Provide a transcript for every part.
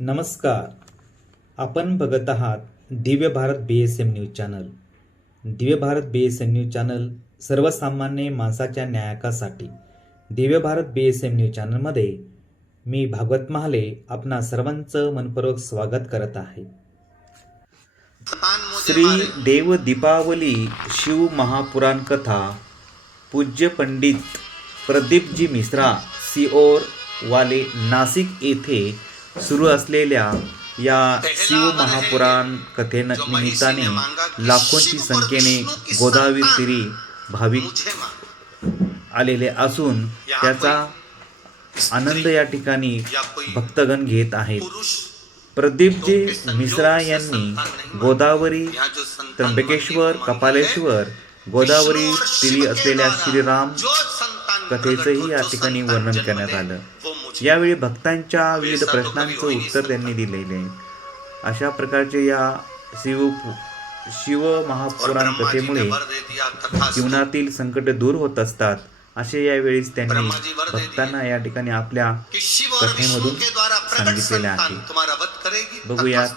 नमस्कार. आपण बघत आहात Divya Bharat BSM news channel. Divya Bharat BSM news channel सर्वसामान्य माणसाच्या न्यायासाठी. दिव्य भारत BSM न्यूज चॅनलमध्ये मी भागवत महाले आपणा सर्वांचं मनपूर्वक स्वागत करत आहे. श्री देव दीपावली शिव महापुराण कथा पूज्य पंडित प्रदीपजी मिश्रा सिओर वाले नाशिक येथे सुरू असलेल्या या शिव महापुराण कथेनिमित्ताने लाखोंची संख्येने गोदावरी तीरी भाविक आलेले असून त्याचा आनंद या ठिकाणी भक्तगण घेत आहेत. प्रदीपजी मिश्रा यांनी गोदावरी त्र्यंबकेश्वर कपालेश्वर गोदावरी तीरी असलेल्या श्रीराम कथेचंही या ठिकाणी वर्णन करण्यात आलं. यावेळी भक्तांच्या विविध प्रश्नांचं उत्तर त्यांनी दिलेले आहे. अशा प्रकारचे या शिव महापुराण कथेमुळे जीवनातील संकट दूर होत असतात असे यावेळेस त्यांनी भक्तांना या ठिकाणी आपल्या कथेमधून सांगितलेले आहे. बघूयात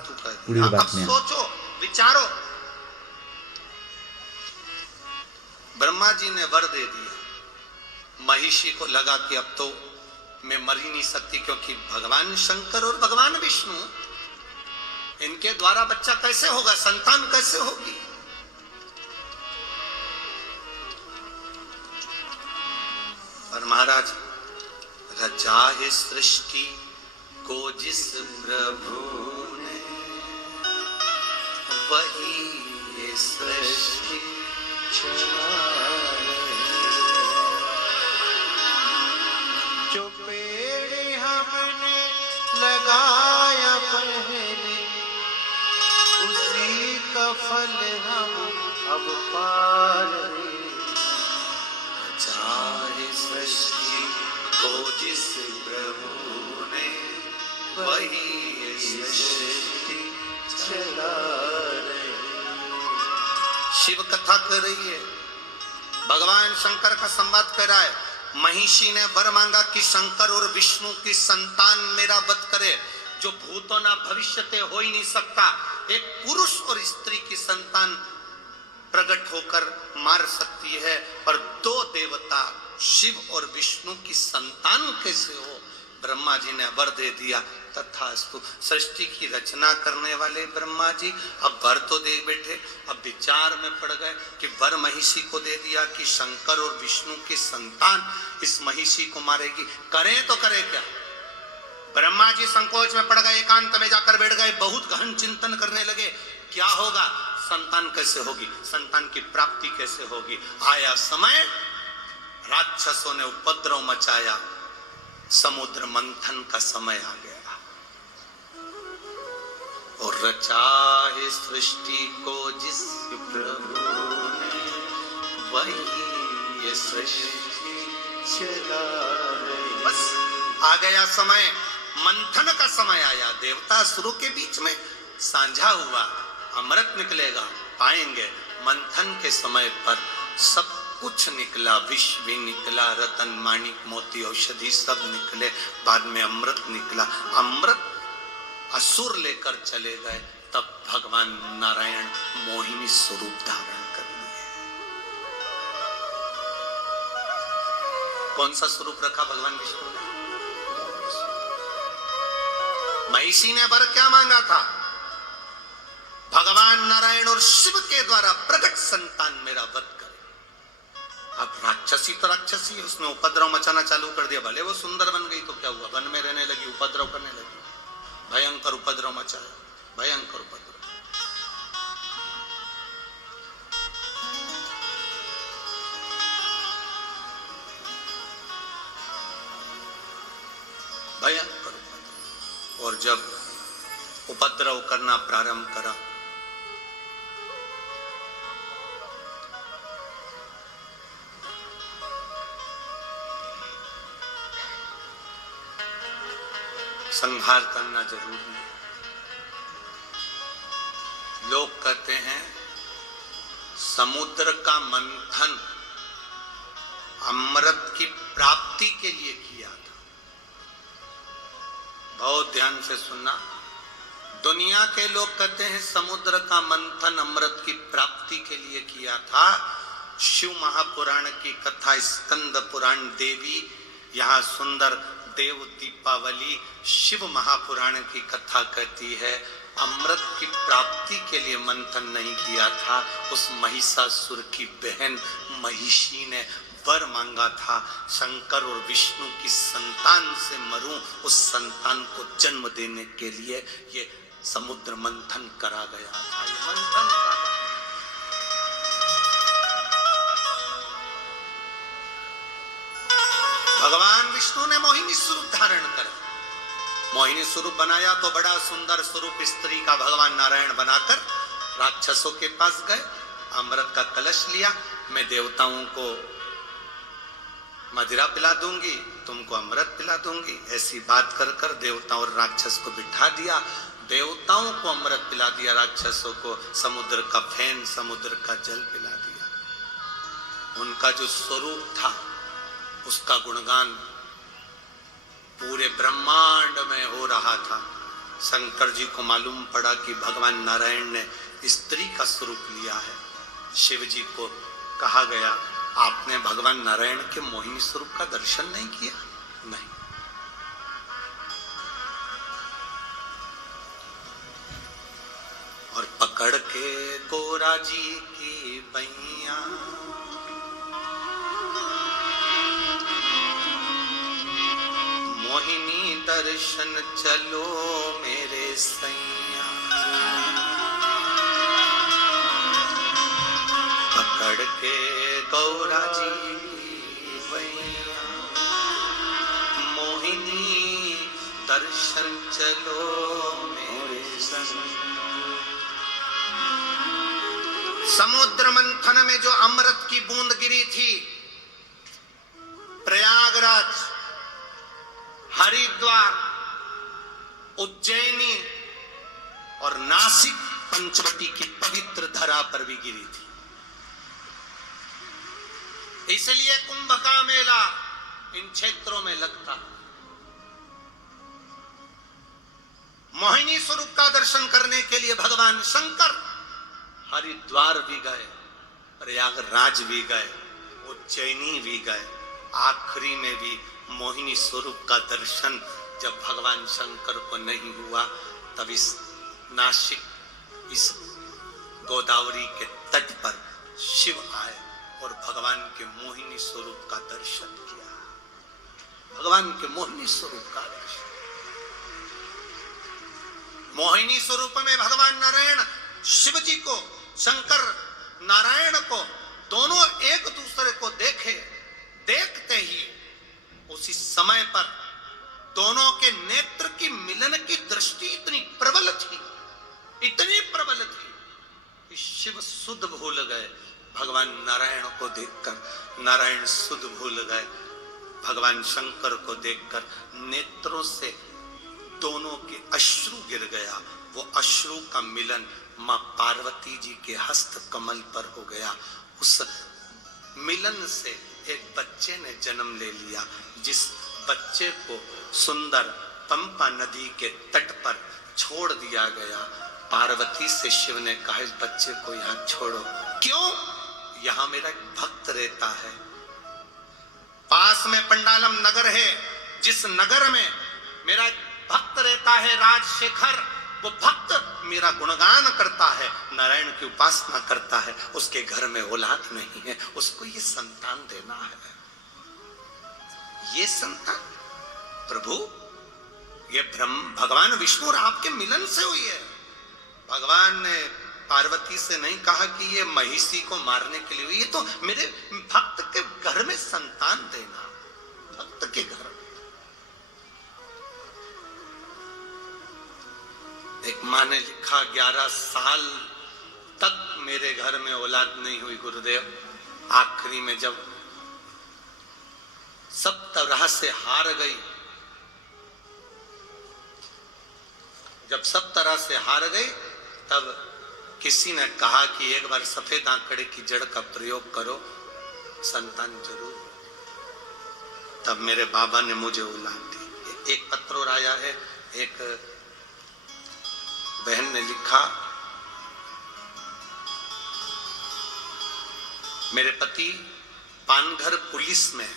पुढील बातम्या. विचारो, ब्रह्मा जी ने वर दे दिया, महिषी को लगा कि अब तो मैं मर ही नहीं सकती, क्योंकि भगवान शंकर और भगवान विष्णु, इनके द्वारा बच्चा कैसे होगा, संतान कैसे होगी. और महाराज, रचा है सृष्टि को जिस प्रभु ने, वही ये सृष्टि चलाए. जो पेड़ हमने लगाया पहले, उसी का फल हम अब पा रहे. चाहे सृष्टि को जिस प्रभु ने, वही सृष्टि चला रहे. शिव कथा कर रही है, भगवान शंकर का संवाद कर रहा है. महिषी ने वर मांगा कि शंकर और विष्णु की संतान मेरा वध करे. जो भूतों ना भविष्यते हो ही नहीं सकता, एक पुरुष और स्त्री की संतान प्रकट होकर मार सकती है, और दो देवता शिव और विष्णु की संतान कैसे हो. ब्रह्मा जी ने वर दे दिया. तथास्तु. सृष्टि की रचना करने वाले ब्रह्मा जी अब वर तो दे बैठे. अब विचार में पड़ गए कि वर महिषी को दे दिया कि शंकर और विष्णु की संतान इस महिषी को मारेगी. करें तो करें क्या. ब्रह्मा जी संकोच में पड़ गए, एकांत में जाकर बैठ गए, बहुत गहन चिंतन करने लगे. क्या होगा, संतान कैसे होगी, संतान की प्राप्ति कैसे होगी. आया समय, राक्षसों ने उपद्रव मचाया, समुद्र मंथन का समय आ गया. और रचा है सृष्टि को जिस प्रभु ने, वही ये सृष्टि चला रहे. बस आ गया समय, मंथन का समय आया. देवता असुरों के बीच में साझा हुआ, अमृत निकलेगा, पाएंगे. मंथन के समय पर सब कुछ निकला. विष भी निकला, रतन माणिक मोती औषधि सब निकले. बाद में अमृत निकला. अमृत असुर लेकर चले गए. तब भगवान नारायण मोहिनी स्वरूप धारण कर लिए. कौन सा स्वरूप रखा भगवान विष्णु ने. महिषी ने वर क्या मांगा था, भगवान नारायण और शिव के द्वारा प्रकट संतान मेरा वध करे. अब राक्षसी तो राक्षसी, उसने उपद्रव मचाना चालू कर दिया. भले वो सुंदर बन गई तो क्या हुआ, वन में रहने लगी, उपद्रव करने लगी. भयंकर उपद्रव मचाया, भयंकर उपद्रव. भयंकर उपद्रव. और जब उपद्रव करना प्रारंभ करा, संहार करना जरूरी है. लोग कहते हैं समुद्र का मंथन अमृत की प्राप्ति के लिए किया था. बहुत ध्यान से सुनना। दुनिया के लोग कहते हैं समुद्र का मंथन अमृत की प्राप्ति के लिए किया था। शिव महापुराण की कथा, स्कंद पुराण देवी, यहाँ सुंदर देव दीपावली, शिव महापुराण की कथा कहती है अमृत की प्राप्ति के लिए मंथन नहीं किया था। उस महिषासुर की बहन महिषी ने वर मांगा था, शंकर और विष्णु की संतान से मरूं, उस संतान को जन्म देने के लिए ये समुद्र मंथन करा गया था। ये मंथन का भगवान विष्णु ने मोहिनी स्वरूप धारण करा। मोहिनी स्वरूप बनाया तो बड़ा सुंदर स्वरूप स्त्री का भगवान नारायण बनाकर राक्षसों के पास गए। अमृत का कलश लिया, मैं देवताओं को मदिरा पिला दूंगी, तुमको अमृत पिला दूंगी, ऐसी बात कर कर देवताओं और राक्षस को बिठा दिया। देवताओं को अमृत पिला दिया, राक्षसों को समुद्र का फैन, समुद्र का जल पिला दिया। उनका जो स्वरूप था उसका गुणगान पूरे ब्रह्मांड में हो रहा था। शंकर जी को मालूम पड़ा कि भगवान नारायण ने स्त्री का स्वरूप लिया है। शिव जी को कहा गया आपने भगवान नारायण के मोहिनी स्वरूप का दर्शन नहीं किया? नहीं। और पकड़ के गोरा जी की बैया मोहिनी दर्शन चलो मेरे सैया, पकड़ के गौरा जी की बैया मोहिनी दर्शन चलो मेरे सैया। समुद्र मंथन में जो अमृत की बूंद गिरी थी, प्रयागराज, हरिद्वार, उज्जैनी और नासिक पंचवटी की पवित्र धरा पर भी गिरी थी। इसलिए कुंभ का मेला इन क्षेत्रों में लगता। मोहिनी स्वरूप का दर्शन करने के लिए भगवान शंकर हरिद्वार भी गए, प्रयागराज भी गए, उज्जैनी भी गए। आखिरी में भी मोहिनी स्वरूप का दर्शन जब भगवान शंकर को नहीं हुआ, तब इस नासिक, इस गोदावरी के तट पर शिव आए और भगवान के मोहिनी स्वरूप का दर्शन किया। भगवान के मोहिनी स्वरूप का दर्शन। मोहिनी स्वरूप में भगवान नारायण शिव जी को, शंकर नारायण को, दोनों एक दूसरे को देखे। देखते ही उसी समय पर दोनों के नेत्र की मिलन की दृष्टि इतनी प्रबल थी, इतनी प्रबल थी कि शिव सुध भूल गए भगवान नारायण को देखकर। नारायण सुध भूल गए भगवान शंकर को देखकर। नेत्रों से दोनों के अश्रु गिर गया। वो अश्रु का मिलन मां पार्वती जी के हस्त कमल पर हो गया। उस मिलन से एक बच्चे ने जन्म ले लिया, जिस बच्चे को सुंदर पंपा नदी के तट पर छोड़ दिया गया। पार्वती से शिव ने कहा इस बच्चे को यहाँ छोड़ो। क्यों? यहाँ मेरा एक भक्त रहता है। पास में पंडालम नगर है, जिस नगर में मेरा एक भक्त रहता है राजशेखर, वो भक्त मेरा गुणगान करता है, नारायण की उपासना करता है, उसके घर में औलाद नहीं है, उसको ये संतान देना है। ये संतान प्रभु, ये ब्रह्म भगवान विष्णु और आपके मिलन से हुई है। भगवान ने पार्वती से नहीं कहा कि ये महिषी को मारने के लिए हुई, ये तो मेरे भक्त के घर में संतान देना, भक्त के घर। एक माँ ने लिखा 11 साल तक मेरे घर में औलाद नहीं हुई गुरुदेव। आखिरी में जब सब तरह से हार गई, जब सब तरह से हार गई, तब किसी ने कहा कि एक बार सफेद आंकड़े की जड़ का प्रयोग करो, संतान जरूर। तब मेरे बाबा ने मुझे औलाद दी। एक पत्र और आया है, एक बहन ने लिखा, मेरे पति पानघर पुलिस में है,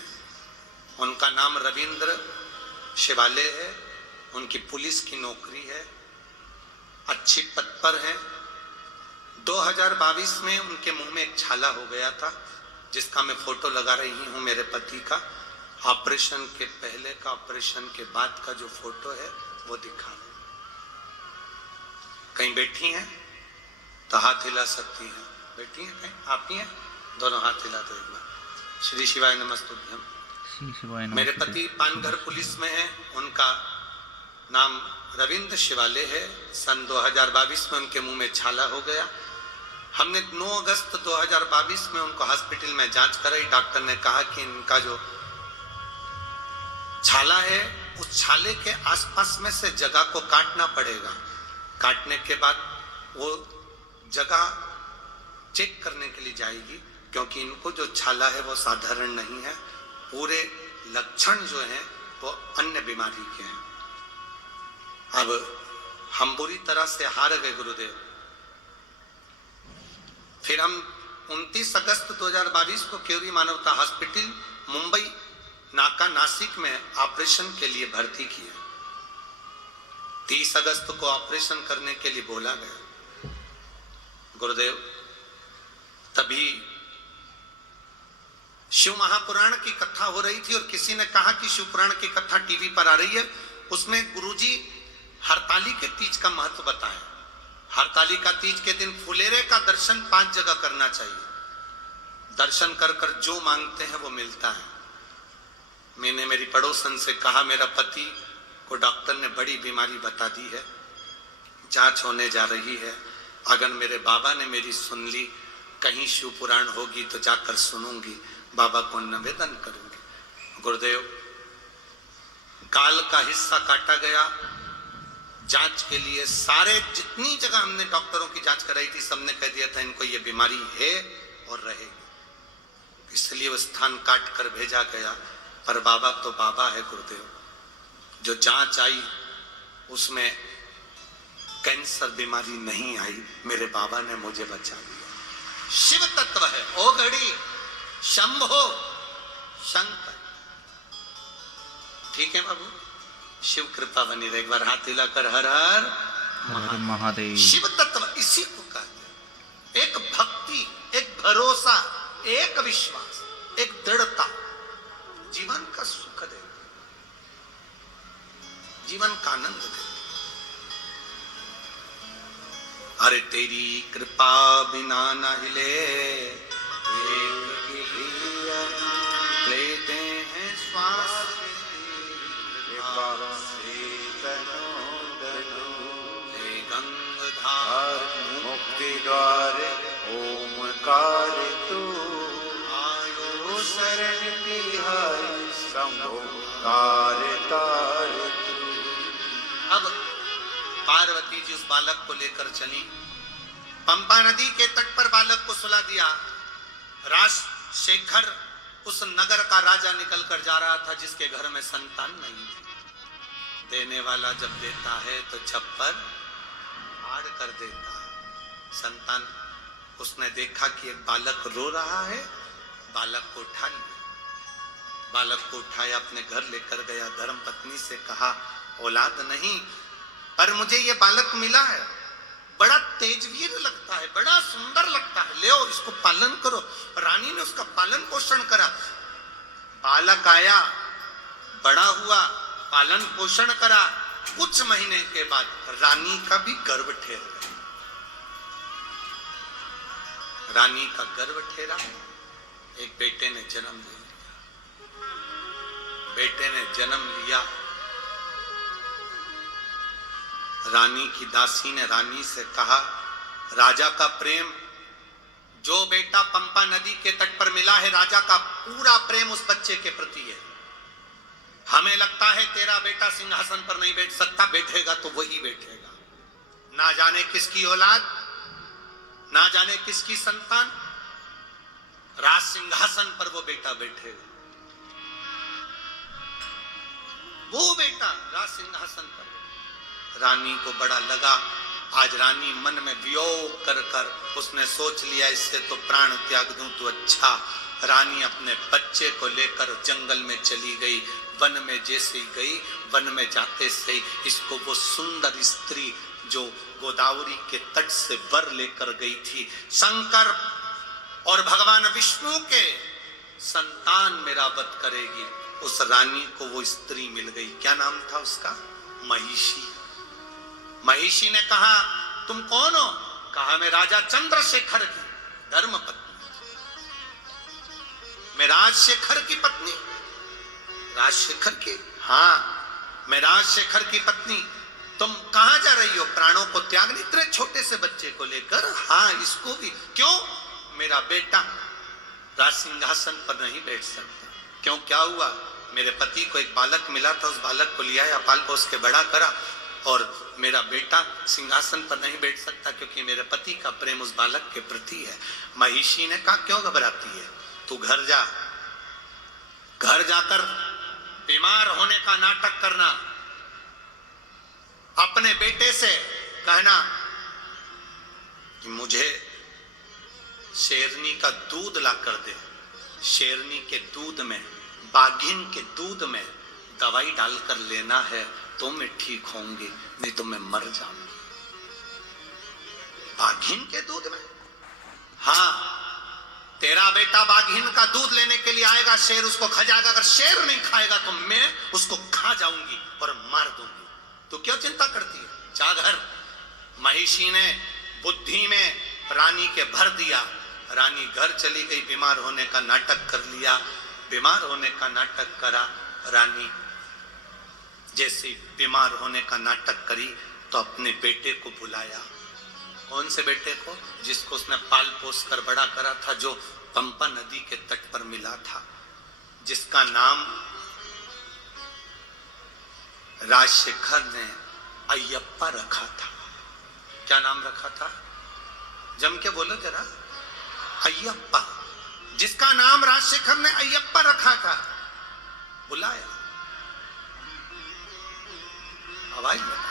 उनका नाम रविंद्र शिवाले है, उनकी पुलिस की नौकरी है, अच्छी पद पर है। 2022 में उनके मुंह में एक छाला हो गया था, जिसका मैं फोटो लगा रही हूं मेरे पति का। ऑपरेशन के पहले का, ऑपरेशन के बाद का जो फोटो है वो दिखा रहे। कहीं बैठी हैं तो हाथ हिला सकती हैं, बैठी हैं कहीं, आप ही हैं, दोनों हाथ हिला दो एक बार। श्री शिवाय नमस्तुभ्यम। मेरे पति पानघर पुलिस में है, उनका नाम रविंद्र शिवाले है। सन 2022 में उनके मुंह में छाला हो गया। हमने 9 अगस्त 2022 में उनको हॉस्पिटल में जांच कराई। डॉक्टर ने कहा कि इनका जो छाला है, उस छाले के आसपास में से जगह को काटना पड़ेगा। काटने के बाद वो जगह चेक करने के लिए जाएगी, क्योंकि इनको जो छाला है वो साधारण नहीं है, पूरे लक्षण जो हैं वो अन्य बीमारी के हैं। अब हम बुरी तरह से हार गए गुरुदेव। फिर हम 29 अगस्त 2022 को केवरी मानवता हॉस्पिटल मुंबई नाका नासिक में ऑपरेशन के लिए भर्ती किए। 30 अगस्त को ऑपरेशन करने के लिए बोला गया। गुरुदेव, तभी शिव महापुराण की कथा हो रही थी और किसी ने कहा कि शिव पुराण की कथा टीवी पर आ रही है, उसमें गुरुजी हरताली के तीज का महत्व बताया। हरताली का तीज के दिन फुलेरे का दर्शन 5 जगह करना चाहिए। दर्शन कर कर जो मांगते हैं वो मिलता है। मैंने मेरी पड़ोसन से कहा, मेरा पति को डॉक्टर ने बड़ी बीमारी बता दी है, जांच होने जा रही है, अगर मेरे बाबा ने मेरी सुन ली, कहीं शिव पुराण होगी तो जाकर सुनूंगी, बाबा को निवेदन करूंगी। गुरुदेव, गाल का हिस्सा काटा गया। जांच के लिए सारे जितनी जगह हमने डॉक्टरों की जांच कराई थी, सबने कह दिया था इनको ये बीमारी है और रहेगी, इसलिए वो स्थान काट कर भेजा गया। पर बाबा तो बाबा है गुरुदेव। जो जांच आई उसमें कैंसर बीमारी नहीं आई, मेरे बाबा ने मुझे बचा लिया। शिव तत्व है, ओ घड़ी शंभो शंकर। ठीक है बाबू, शिव कृपा बनी रहे। एक बार हाथ हिलाकर हर हर महादेव। शिव तत्व इसी को कहते हैं। एक भक्ति, एक भरोसा, एक विश्वास, एक दृढ़ता जीवन का सुख देते, जीवन का आनंद देते। अरे तेरी कृपा बिना न हिले, लेते हैं श्वास गंगधार मुक्ति द्वार ओमकार तू, आयो शरण तिहारी शंभो तार तार तू। अब पार्वती जी उस बालक को लेकर चली। पंपा नदी के तट पर बालक को सुला दिया। राजशेखर उस नगर का राजा निकल कर जा रहा था, जिसके घर में संतान नहीं थी। देने वाला जब देता है तो छप्पर फाड़ कर देता है। संतान, उसने देखा कि एक बालक रो रहा है, बालक को उठा लिया। बालक को उठाया, अपने घर लेकर गया। धर्म पत्नी से कहा, औलाद नहीं, पर मुझे ये बालक मिला है, बड़ा तेजवीर लगता है, बड़ा सुंदर लगता है, ले इसको पालन करो। रानी ने उसका पालन पोषण करा। बालक आया, बड़ा हुआ, पालन पोषण करा। कुछ महीने के बाद रानी का भी गर्भ ठेर गया। रानी का गर्भ ठेरा, एक बेटे ने जन्म लिया। बेटे ने जन्म लिया। रानी की दासी ने रानी से कहा, राजा का प्रेम, जो बेटा पंपा नदी के तट पर मिला है, राजा का पूरा प्रेम उस बच्चे के प्रति है। हमें लगता है तेरा बेटा सिंहासन पर नहीं बैठ सकता, बैठेगा तो वही बैठेगा। ना जाने किसकी औलाद, ना जाने किसकी संतान, राज सिंहासन पर वो बेटा बैठेगा। वो बेटा राज सिंहासन पर। रानी को बड़ा लगा। आज रानी मन में वियोग कर कर उसने सोच लिया इससे तो प्राण त्याग दूं तो अच्छा। रानी अपने बच्चे को लेकर जंगल में चली गई। वन में जैसे ही गई, वन में जाते से ही इसको वो सुंदर स्त्री जो गोदावरी के तट से वर लेकर गई थी, शंकर और भगवान विष्णु के संतान मेरा वध करेगी, उस रानी को वो स्त्री मिल गई। क्या नाम था उसका? महिषी। महिषी ने कहा तुम कौन हो? कहा मैं राजा चंद्रशेखर की धर्मपत्नी, मैं राजशेखर की पत्नी। राजशेखर की? हाँ मैं राजशेखर की पत्नी। तुम कहां जा रही हो? प्राणों को त्यागने, इतने छोटे से बच्चे को लेकर? हाँ इसको भी। क्यों? मेरा बेटा राज सिंहासन पर नहीं बैठ सकता। क्यों, क्या हुआ? मेरे पति को एक बालक मिला था, उस बालक को लिया या पाल पोस के बड़ा करा, और मेरा बेटा सिंहासन पर नहीं बैठ सकता क्योंकि मेरे पति का प्रेम उस बालक के प्रति है। महिषी ने कहा क्यों घबराती है, तू घर जा, घर जाकर बीमार होने का नाटक करना, अपने बेटे से कहना कि मुझे शेरनी का दूध ला कर दे। शेरनी के दूध में, बाघिन के दूध में दवाई डालकर लेना है तो मैं ठीक होंगी, नहीं तो मैं मर जाऊंगी। बाघिन के दूध में? हाँ तेरा बेटा बाघिन का दूध लेने के लिए आएगा, शेर उसको खा जाएगा। अगर शेर नहीं खाएगा तो मैं उसको खा जाऊंगी और मार दूंगी। तो क्यों चिंता करती है, जा घर। महिषी ने बुद्धि में रानी के भर दिया। रानी घर चली गई, बीमार होने का नाटक कर लिया। बीमार होने का नाटक करा रानी। जैसे बीमार होने का नाटक करी तो अपने बेटे को बुलाया। कौन से बेटे को? जिसको उसने पाल पोस कर बड़ा करा था, जो पंपा नदी के तट पर मिला था, जिसका नाम राजशेखर ने अयप्पा रखा था। क्या नाम रखा था? जम के बोलो जरा। अयप्पा। जिसका नाम राजशेखर ने अयप्पा रखा था, बुलाया, आवाज लगाई।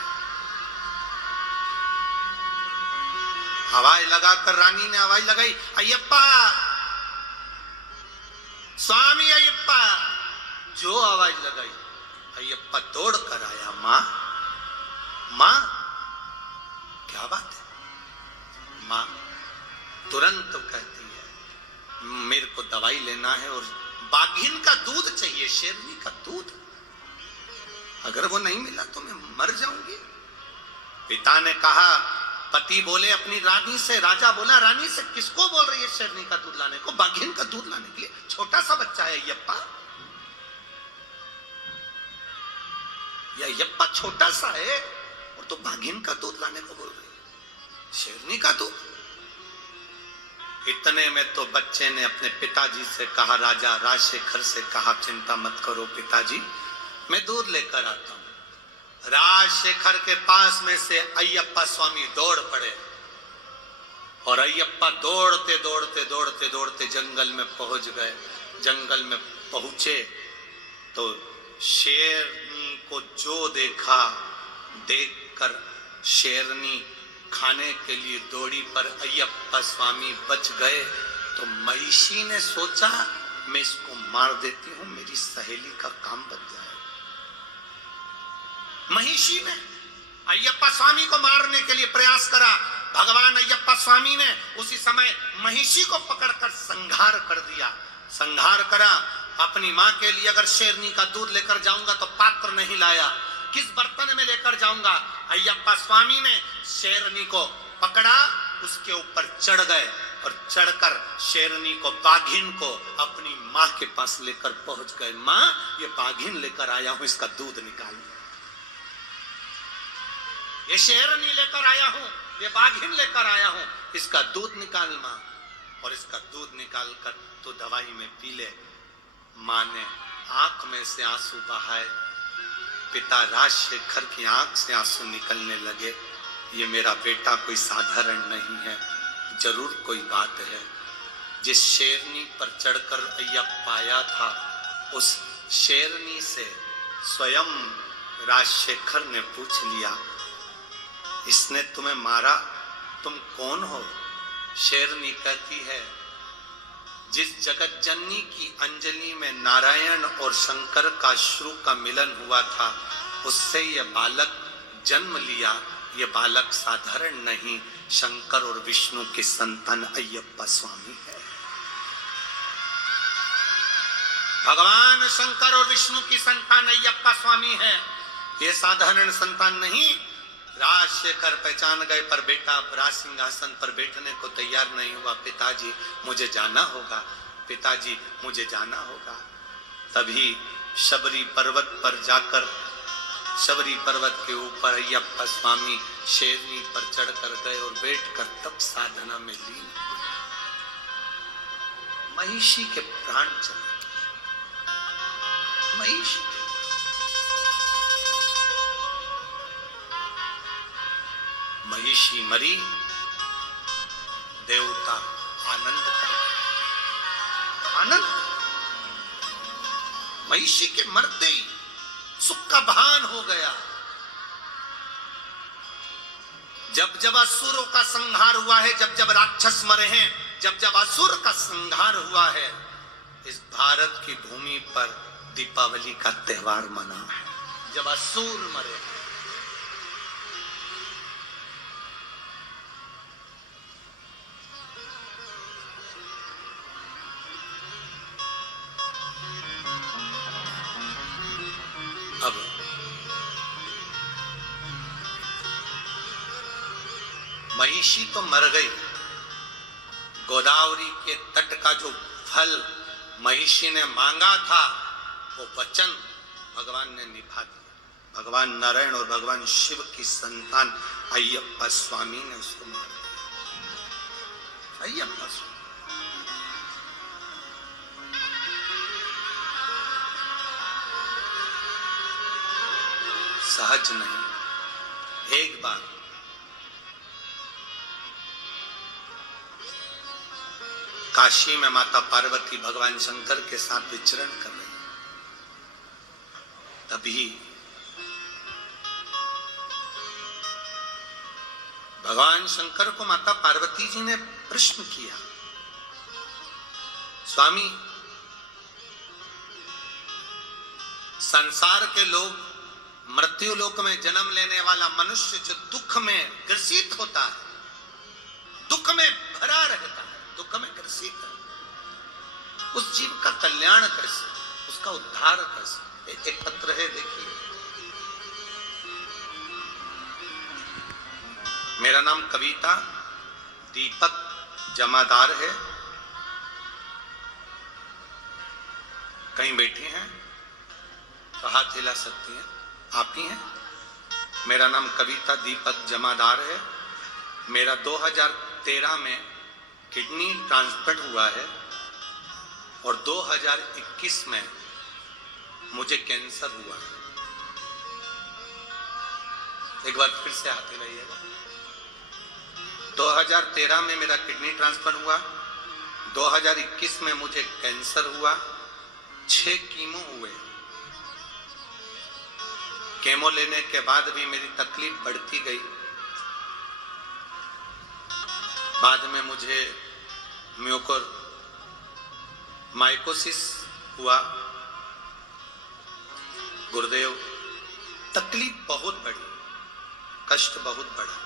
आवाज लगाकर रानी ने आवाज लगाई, अयप्पा, स्वामी अयप्पा। जो आवाज लगाई, अयप्पा दौड़ कर आया। मां, मां, क्या बात है? मां तुरंत कहती है मेरे को दवाई लेना है और बाघिन का दूध चाहिए, शेरनी का दूध। अगर वो नहीं मिला तो मैं मर जाऊंगी। पिता ने कहा, पति बोले अपनी रानी से, राजा बोला रानी से किसको बोल रही है शेरनी का दूध लाने को? बाघिन का दूध लाने के लिए। छोटा सा बच्चा है अयप्पा, या अयप्पा छोटा सा है और तो बाघिन का दूध लाने को बोल रही है, शेरनी का दूध। इतने में तो बच्चे ने अपने पिताजी से कहा, राजा राजशेखर से कहा, चिंता मत करो पिताजी, मैं दूध लेकर आता हूं। राजशेखर के पास में से अयप्पा स्वामी दौड़ पड़े और अयप्पा दौड़ते दौड़ते दौड़ते दौड़ते जंगल में पहुंच गए। जंगल में पहुंचे तो शेरनी को जो देखा, देखकर शेरनी खाने के लिए दौड़ी, पर अयप्पा स्वामी बच गए। तो महिषी ने सोचा मैं इसको मार देती हूं, मेरी सहेली का काम बच जाए। महिषी ने अयप्पा स्वामी को मारने के लिए प्रयास करा। भगवान अयप्पा स्वामी ने उसी समय महिषी को पकड़कर संहार कर दिया। संहार करा। अपनी मां के लिए अगर शेरनी का दूध लेकर जाऊंगा तो पात्र नहीं लाया, किस बर्तन में लेकर जाऊंगा? अयप्पा स्वामी ने शेरनी को पकड़ा, उसके ऊपर चढ़ गए और चढ़कर शेरनी को, बाघिन को अपनी मां के पास लेकर पहुंच गए। मां, ये बाघिन लेकर आया हूं, इसका दूध निकाल। ये शेरनी लेकर आया हूं, ये बाघिन लेकर आया हूं, इसका दूध निकाल मां। और इसका दूध निकाल कर तो दवाई में पी ले। मां ने आंख में से आंसू बहाए। पिता राजशेखर की आंख से आंसू निकलने लगे। ये मेरा बेटा कोई साधारण नहीं है, जरूर कोई बात है। जिस शेरनी पर चढ़कर अयप्पा आया था, उस शेरनी से स्वयं राजशेखर ने पूछ लिया, इसने तुम्हें मारा, तुम कौन हो? शेरनी कहती है, जिस जगत जननी की अंजलि में नारायण और शंकर का अश्रु का मिलन हुआ था, उससे यह बालक जन्म लिया। यह बालक साधारण नहीं, शंकर और विष्णु की संतान अय्यप्पा स्वामी है। भगवान शंकर और विष्णु की संतान अय्यप्पा स्वामी है। ये साधारण संतान नहीं। राजशेखर पहचान गए, पर बेटा राज सिंहासन पर बैठने को तैयार नहीं हुआ। पिताजी मुझे जाना होगा, पिताजी मुझे जाना होगा। तभी शबरी पर्वत पर जाकर, शबरी पर्वत के ऊपर अय्यप्पा स्वामी शेरनी पर चढ़कर गए और बैठकर तप साधना में लीन हुए। महिषी के प्राण चले, महिषी के। महिषी मरी, देवता आनंद कर आनंद। महिषी के मरते ही सुख का भान हो गया। जब जब असुरों का संहार हुआ है, जब जब राक्षस मरे हैं, जब जब असुर का संहार हुआ है, इस भारत की भूमि पर दीपावली का त्योहार मना है। जब असुर मरे हैं, अब महिषी तो मर गई। गोदावरी के तट का जो फल महिषी ने मांगा था, वो वचन भगवान ने निभा दिया। भगवान नारायण और भगवान शिव की संतान अय्यप्पा स्वामी ने उसको मार दिया। अय्यप्पा स्वामी सहज नहीं। एक बार काशी में माता पार्वती भगवान शंकर के साथ विचरण कर रही, तभी भगवान शंकर को माता पार्वती जी ने प्रश्न किया, स्वामी, संसार के लोग, मृत्यु लोक में जन्म लेने वाला मनुष्य जो दुख में ग्रसित होता है, दुख में भरा रहता है, दुख में ग्रसित है, उस जीव का कल्याण कैसे, उसका उद्धार कैसे? एक पत्र है, देखिए। मेरा नाम कविता दीपक जमादार है। कहीं बैठी हैं तो हाथ हिला सकती हैं, आप ही हैं। मेरा नाम कविता दीपक जमादार है। मेरा 2013 में किडनी ट्रांसप्लांट हुआ है और 2021 में मुझे कैंसर हुआ है। एक बार फिर से हाथ हिलाइएगा। 2013 में मेरा किडनी ट्रांसप्लांट हुआ, 2021 में मुझे कैंसर हुआ, 6 कीमो हुए। केमो लेने के बाद भी मेरी तकलीफ बढ़ती गई। बाद में मुझे माइकोसिस हुआ। गुरुदेव, तकलीफ बहुत बढ़ी, कष्ट बहुत बढ़ा।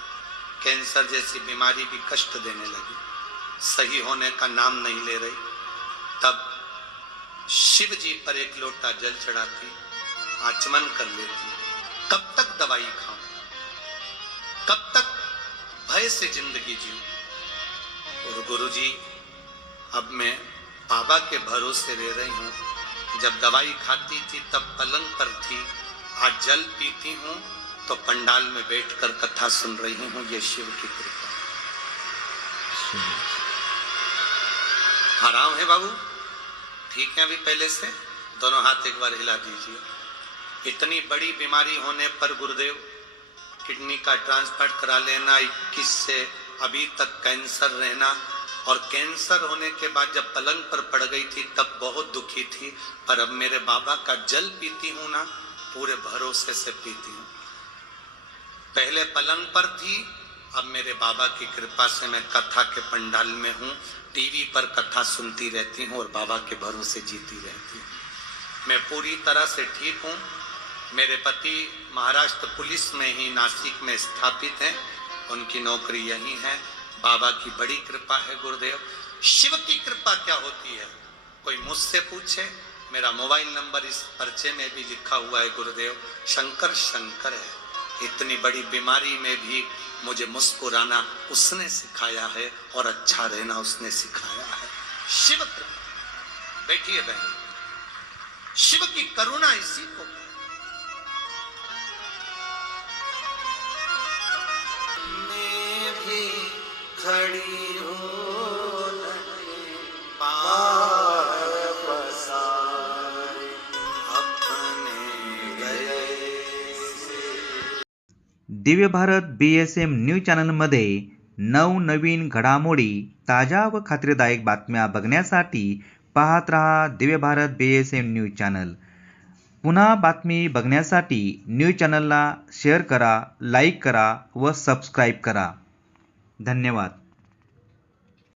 कैंसर जैसी बीमारी भी कष्ट देने लगी, सही होने का नाम नहीं ले रही। तब शिव जी पर एक लोटा जल चढ़ाती, आचमन कर लेती। कब तक दवाई खाऊं, कब तक भय से जिंदगी जीऊं? और गुरुजी, अब मैं बाबा के भरोसे रह रही हूं। जब दवाई खाती थी तब पलंग पर थी, आज जल पीती हूं तो पंडाल में बैठकर कथा सुन रही हूं। ये शिव की कृपा। आराम है बाबू? ठीक है अभी पहले से? दोनों हाथ एक बार हिला दीजिए। इतनी बड़ी बीमारी होने पर गुरुदेव, किडनी का ट्रांसप्लांट करा लेना, 21 से अभी तक कैंसर रहना, और कैंसर होने के बाद जब पलंग पर पड़ गई थी तब बहुत दुखी थी, पर अब मेरे बाबा का जल पीती हूं ना, पूरे भरोसे से पीती हूं। पहले पलंग पर थी, अब मेरे बाबा की कृपा से मैं कथा के पंडाल में हूँ, टीवी पर कथा सुनती रहती हूँ और बाबा के भरोसे जीती रहती हूँ। मैं पूरी तरह से ठीक हूँ। मेरे पति महाराष्ट्र पुलिस में ही नासिक में स्थापित हैं, उनकी नौकरी यही है। बाबा की बड़ी कृपा है गुरुदेव। शिव की कृपा क्या होती है कोई मुझसे पूछे, मेरा मोबाइल नंबर इस पर्चे में भी लिखा हुआ है गुरुदेव। शंकर शंकर है। इतनी बड़ी बीमारी में भी मुझे मुस्कुराना उसने सिखाया है और अच्छा रहना उसने सिखाया है। शिव कृपा। बैठिए बहन, शिव की करुणा इसी को मैं भी खड़ी हो पार पसारे अपने गए दिव्य भारत BSM न्यूज चॅनलमध्ये नवनवीन घडामोडी, ताज्या व खात्रीदायक बातम्या बघण्यासाठी पाहत रहा Divya Bharat BSM news channel. पुन्हा बातमी बघण्यासाठी न्यूज चॅनलला शेअर करा, लाईक करा व सबस्क्राईब करा। धन्यवाद।